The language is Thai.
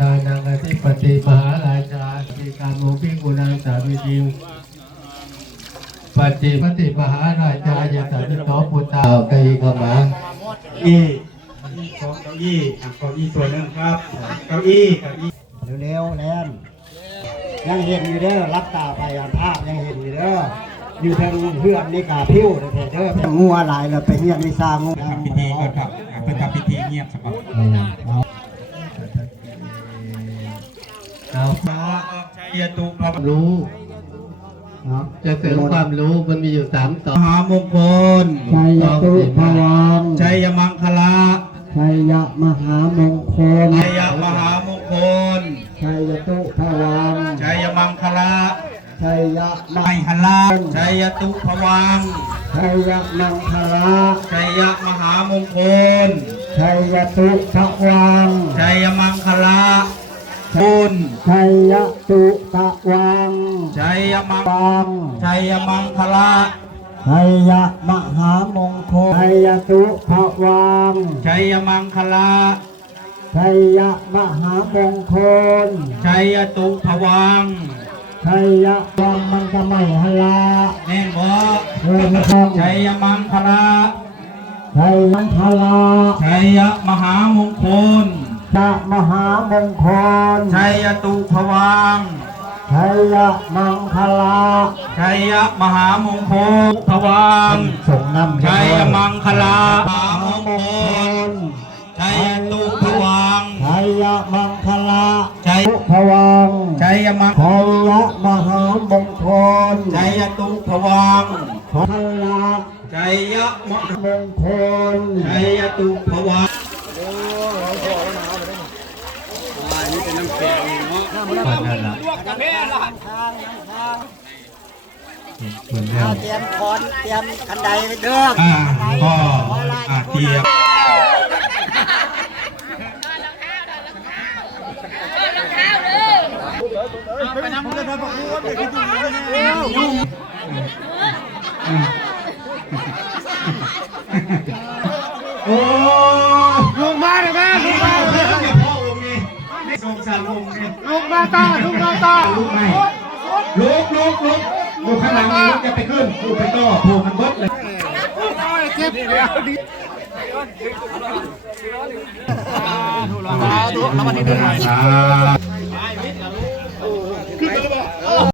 ดานังอธิปติมหาราชาติการโมภิกุณังสามิจิวปฏิปฏิมหาราชายสันโตปุตตาไกขมาเก้าอี้ตัวนึงครับเก้าอี้เร็วๆแล้วยังเห็นอยู่เด้อรับตาไปอ่านภาพยังเห็นอยู่เด้ออยู่ทางเพื่อนนี่กาพิ้วเด้อเด้องัวหลายแล้วไปเฮียนวิชางูทำพิธีก่อนครับเป็นทำพิธีเงียบสักพักเอาชัยตุภวรู้จะเสริมความรู้มันมีอยู่3ต่อมหามงคลชัยตุภวังชัยมังคลาชัยมหามงคลชัยมหามงคลชัยตุภวังชัยมังคลาชัยไมหลาชัยตุภวังชัยมังคลาชัยมหามงคลชัยตุภวังชัยมังคลาบุญชัยตุภวังชัยมังชัยมังคลาชัยมหามงคลชัยตุภวังชัยมังคลาชัยมหามงคลชัยตุภวังชัยวังมันก็ไม่ฮลาแน่นบ่ชัยมังคลาชัยมังคลาชัยมหามงคลมหามงคลชัยตุภวังชัยมังคลาชัยมหามงคลภวังส่งน้ำชัยมังคลามหามงคลชัยตุภวังชัยมังคลาชัยภวังชัยมังชัยมหามงคลชัยตุภวังคลาชัยมหามงคลชัยตุภวังคนนั่นละเตรียมคอนเตรียมกันไดเด้อก็เตรียมไปน้ำมันจะทำประกวดไปกินจุ่มโอ้ลงมาเลยแม่ลงมาเลยพ่อองค์นี่ทรงสารองค์นี่ลงมาตาลุกไหมลุกข้างหลังนี่ลุกจะไปขึ้นลุกไปต่อโผล่มันเบิดเลยเจ็บเดียวดิแล้ววันนี้เป็นไง